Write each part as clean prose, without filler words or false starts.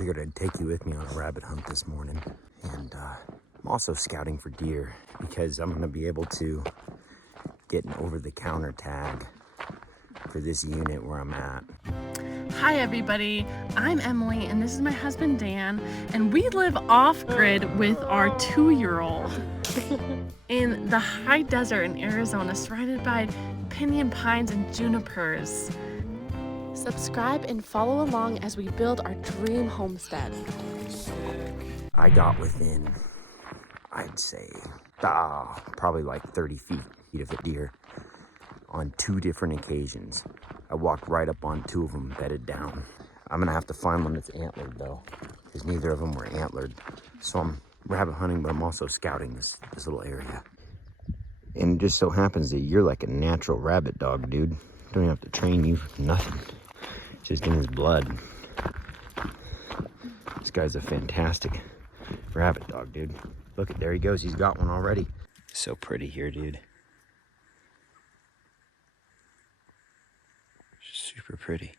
figured I'd take you with me on a rabbit hunt this morning. And I'm also scouting for deer because I'm gonna be able to get an over-the-counter tag for this unit where I'm at. Hi everybody, I'm Emily and this is my husband Dan, and we live off-grid with our 2-year-old in the high desert in Arizona, surrounded by pinyon pines and junipers. Subscribe and follow along as we build our dream homestead. I got within, I'd say, probably like 30 feet of a deer on 2 different occasions. I walked right up on 2 of them, bedded down. I'm gonna have to find one that's antlered though, because neither of them were antlered. So I'm rabbit hunting, but I'm also scouting this little area. And it just so happens that you're like a natural rabbit dog, dude. Don't even have to train you for nothing. Just in his blood. This guy's a fantastic rabbit dog, dude. Look, there he goes. He's got one already. So pretty here, dude. Super pretty.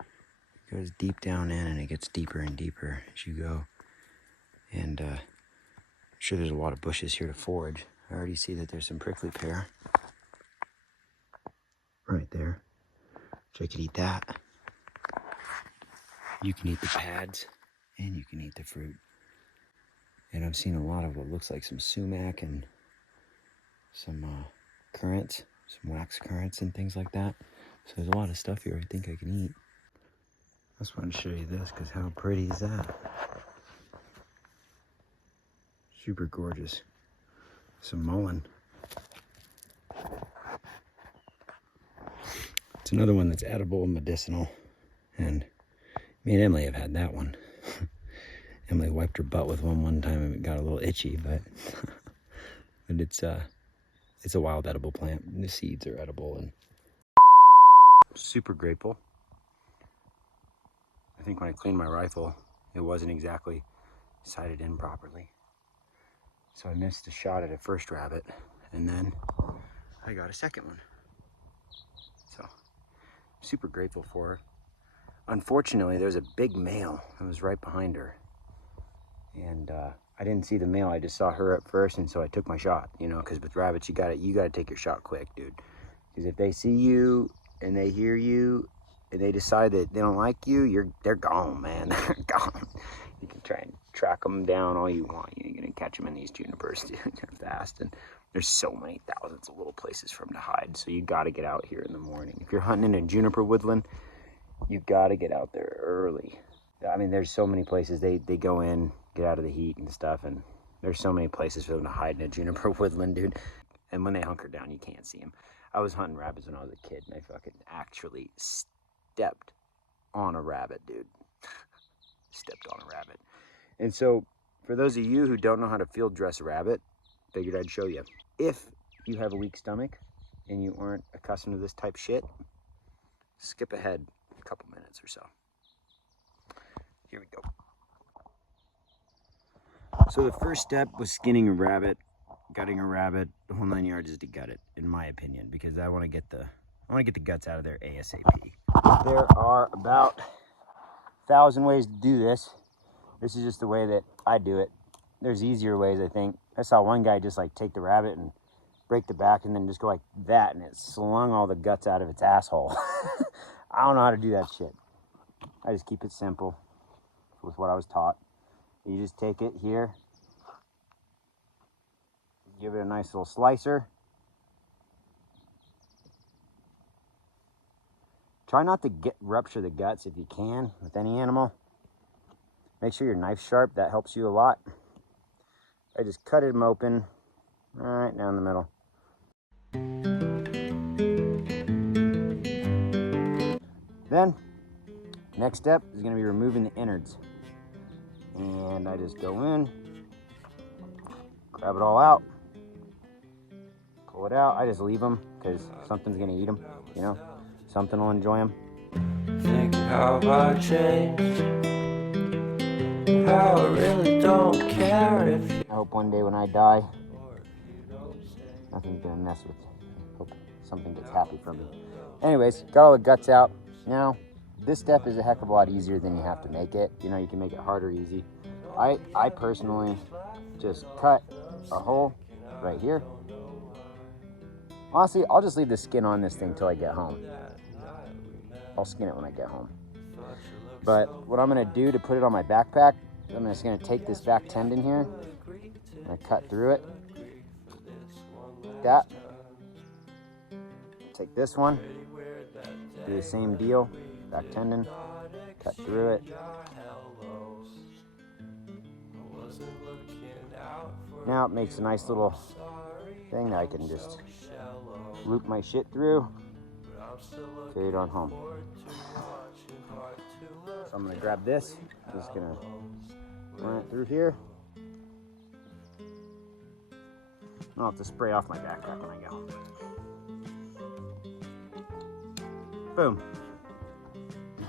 It goes deep down in and it gets deeper and deeper as you go. And I'm sure there's a lot of bushes here to forage. I already see that there's some prickly pear right there. So I could eat that. You can eat the pads and you can eat the fruit. And I've seen a lot of what looks like some sumac and some currants, some wax currants and things like that. So there's a lot of stuff here I think I can eat. I just wanted to show you this because how pretty is that? Super gorgeous. Some mullein. It's another one that's edible and medicinal. And me and Emily have had that one. Emily wiped her butt with one time and it got a little itchy, but it's a wild edible plant. And the seeds are edible and super grateful. I think when I cleaned my rifle, it wasn't exactly sighted in properly. So I missed a shot at a first rabbit, and then I got a second one. So super grateful for her. Unfortunately, there's a big male that was right behind her. And I didn't see the male, I just saw her up first, and so I took my shot, you know, because with rabbits, you gotta take your shot quick, dude. Because if they see you and they hear you and they decide that they don't like you, they're gone, man. They're gone. You can try and track them down all you want. You're gonna catch them in these junipers, dude. They're fast, and there's so many thousands of little places for them to hide. So you gotta get out here in the morning. If you're hunting in a juniper woodland, you gotta get out there early. I mean, there's so many places they go in, get out of the heat and stuff, and there's so many places for them to hide in a juniper woodland, dude. And when they hunker down, you can't see them. I was hunting rabbits when I was a kid, and I fucking actually stepped on a rabbit, dude. Stepped on a rabbit. And so, for those of you who don't know how to field dress a rabbit, figured I'd show you. If you have a weak stomach and you aren't accustomed to this type shit, skip ahead a couple minutes or so. Here we go. So the first step was skinning a rabbit, gutting a rabbit. The whole 9 yards is to gut it, in my opinion, because I want to get the guts out of there ASAP. There are about 1,000 ways to do this. This is just the way that I do it. There's easier ways, I think. I saw one guy just like take the rabbit and break the back and then just go like that, and it slung all the guts out of its asshole. I don't know how to do that shit. I just keep it simple with what I was taught. You just take it here, give it a nice little slicer. Try not to rupture the guts if you can with any animal. Make sure your knife's sharp, that helps you a lot. I just cut them open right down the middle. Then, next step is going to be removing the innards. And I just go in, grab it all out, pull it out. I just leave them because something's going to eat them, you know? Something will enjoy them. Think how I changed, how I really don't care if you... I hope one day when I die, nothing's going to mess with me. Hope something gets happy from me. Anyways, got all the guts out. Now, this step is a heck of a lot easier than you have to make it. You know, you can make it hard or easy. I personally just cut a hole right here. Honestly, I'll just leave the skin on this thing till I get home. I'll skin it when I get home. But what I'm gonna do to put it on my backpack, I'm just gonna take this back tendon here, and I cut through it, like that. Take this one, do the same deal, back tendon, cut through it. Now it makes a nice little thing that I can just loop my shit through, carry it on home. So I'm gonna grab this, just gonna run it through here. I'll have to spray off my backpack when I get home. Boom.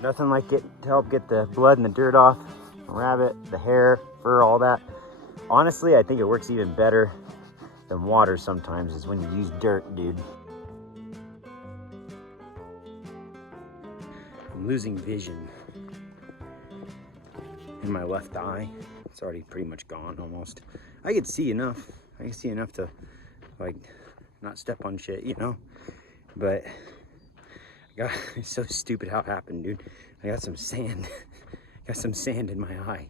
Nothing like it to help get the blood and the dirt off the rabbit, the hair, fur, all that. Honestly, I think it works even better than water sometimes is when you use dirt, dude. I'm losing vision in my left eye. It's already pretty much gone almost. I could see enough. I can see enough to like not step on shit, you know? But God, it's so stupid how it happened, dude. I got some sand. Got some sand in my eye.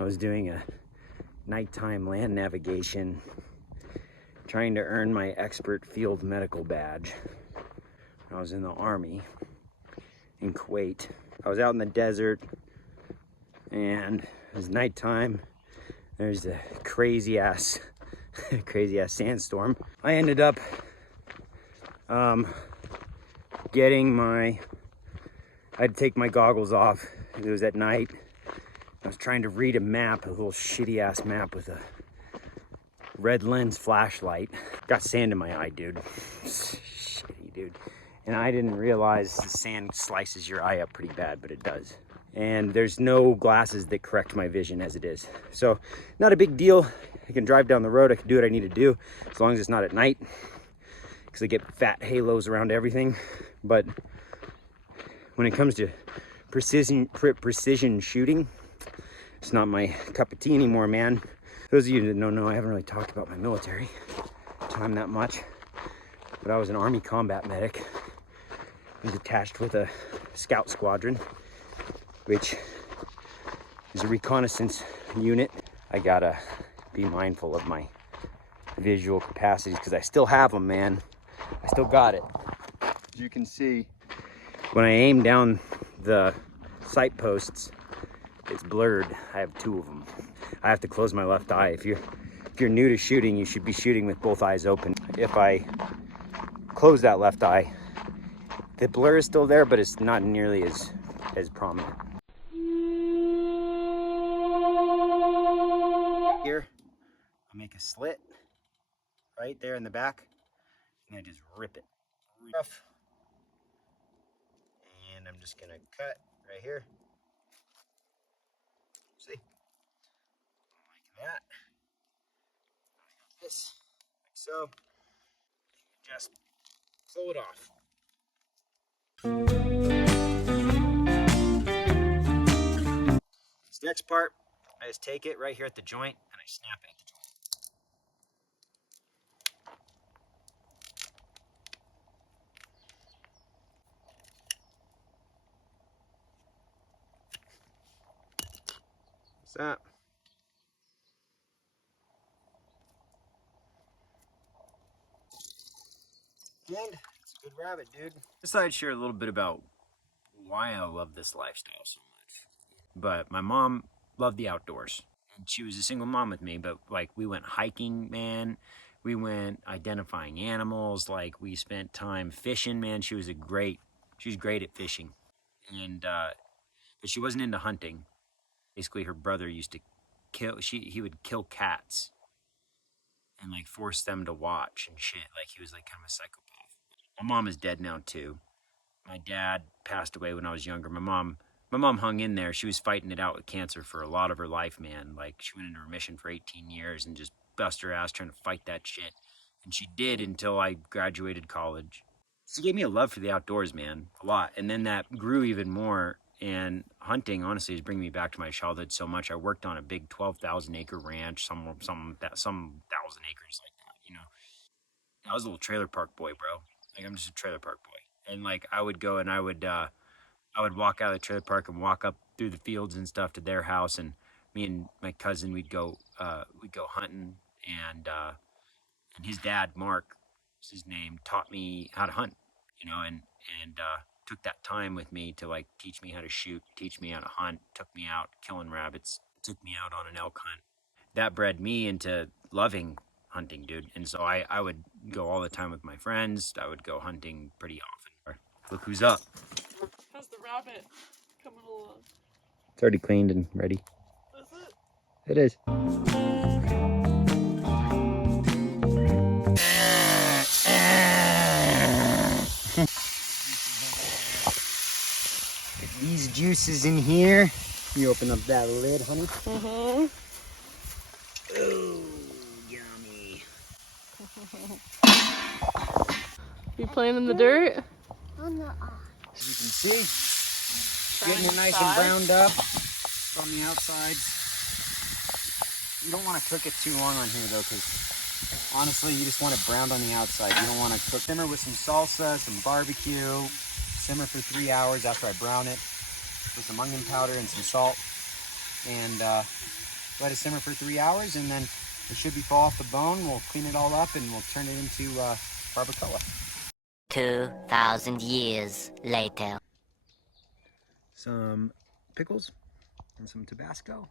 I was doing a nighttime land navigation, trying to earn my expert field medical badge. I was in the Army in Kuwait. I was out in the desert, and it was nighttime. There's a crazy ass sandstorm. I ended up I had to take my goggles off. It was at night. I was trying to read a map, a little shitty ass map with a red lens flashlight. Got sand in my eye, dude. Shitty, dude. And I didn't realize the sand slices your eye up pretty bad, but it does. And there's no glasses that correct my vision as it is. So not a big deal. I can drive down the road. I can do what I need to do as long as it's not at night, because I get fat halos around everything. But when it comes to precision shooting, it's not my cup of tea anymore, man. Those of you that don't know, I haven't really talked about my military time that much, but I was an Army combat medic. I was attached with a scout squadron, which is a reconnaissance unit. I gotta be mindful of my visual capacities because I still have them, man. I still got it. As you can see, when I aim down the sight posts, it's blurred. I have two of them. I have to close my left eye. If you're new to shooting, you should be shooting with both eyes open. If I close that left eye, the blur is still there, but it's not nearly as prominent. Here, I make a slit right there in the back, and I just rip it. Rough. And I'm just gonna cut right here. See? Like that. Like this. Like so. Just pull it off. This next part, I just take it right here at the joint and I snap it at the joint. What's that? And it's a good rabbit, dude. I decided to share a little bit about why I love this lifestyle so much. But my mom loved the outdoors. And she was a single mom with me, but like we went hiking, man. We went identifying animals. Like we spent time fishing, man. She was great at fishing. And but she wasn't into hunting. Basically her brother used to he would kill cats and like force them to watch and shit. Like he was like kind of a psychopath. My mom is dead now too. My dad passed away when I was younger. My mom hung in there. She was fighting it out with cancer for a lot of her life, man. Like she went into remission for 18 years and just bust her ass trying to fight that shit. And she did until I graduated college. She gave me a love for the outdoors, man, a lot. And then that grew even more And hunting, honestly, is bringing me back to my childhood so much. I worked on a big 12,000 acre ranch, some 1,000 acres like that, you know. I was a little trailer park boy, bro. Like, I'm just a trailer park boy. And like, I would go and I would walk out of the trailer park and walk up through the fields and stuff to their house, and me and my cousin, we'd go hunting, and his dad, Mark, was his name, taught me how to hunt, you know, and took that time with me to like teach me how to shoot, teach me how to hunt, took me out killing rabbits, took me out on an elk hunt. That bred me into loving hunting, dude. And so I would go all the time with my friends. I would go hunting pretty often. Look who's up. How's the rabbit coming along? It's already cleaned and ready. Is it? It is. Get these juices in here. You open up that lid, honey. Mm-hmm. Oh, yummy. You playing in the dirt? As you can see, getting it nice and browned up on the outside. You don't want to cook it too long on here though, because honestly, you just want it browned on the outside. You don't want to cook. Simmer with some salsa, some barbecue. Simmer for 3 hours after I brown it with some onion powder and some salt. And let it simmer for 3 hours, and then it should be fall off the bone. We'll clean it all up and we'll turn it into barbacoa. 2,000 years later. Some pickles and some Tabasco.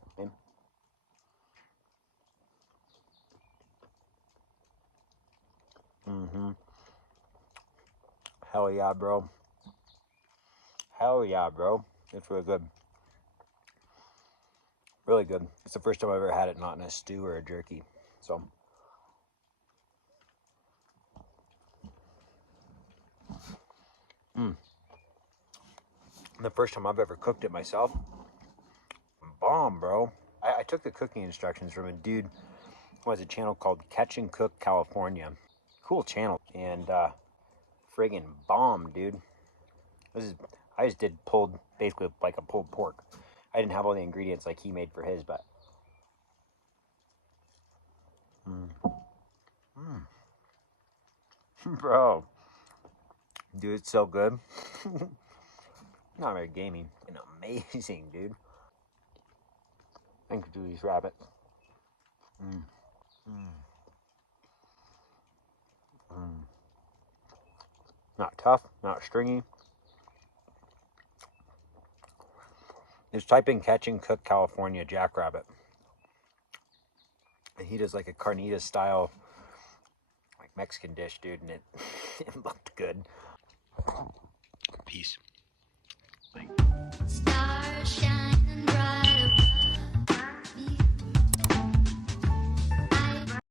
Mm-hmm. Hell yeah, bro. Hell yeah, bro. It's really good. Really good. It's the first time I've ever had it not in a stew or a jerky. So. The first time I've ever cooked it myself. Bomb, bro. I took the cooking instructions from a dude who has a channel called Catch and Cook California. Cool channel. And friggin' bomb, dude. I just did basically like a pulled pork. I didn't have all the ingredients like he made for his, but bro, dude, it's so good. Not very gamey, and amazing, dude. Thank you to these rabbits. Not tough, not stringy. Just type in Catch and Cook California Jackrabbit. And he does like a carnitas style, like Mexican dish, dude, and it looked good. Peace. Stars shine.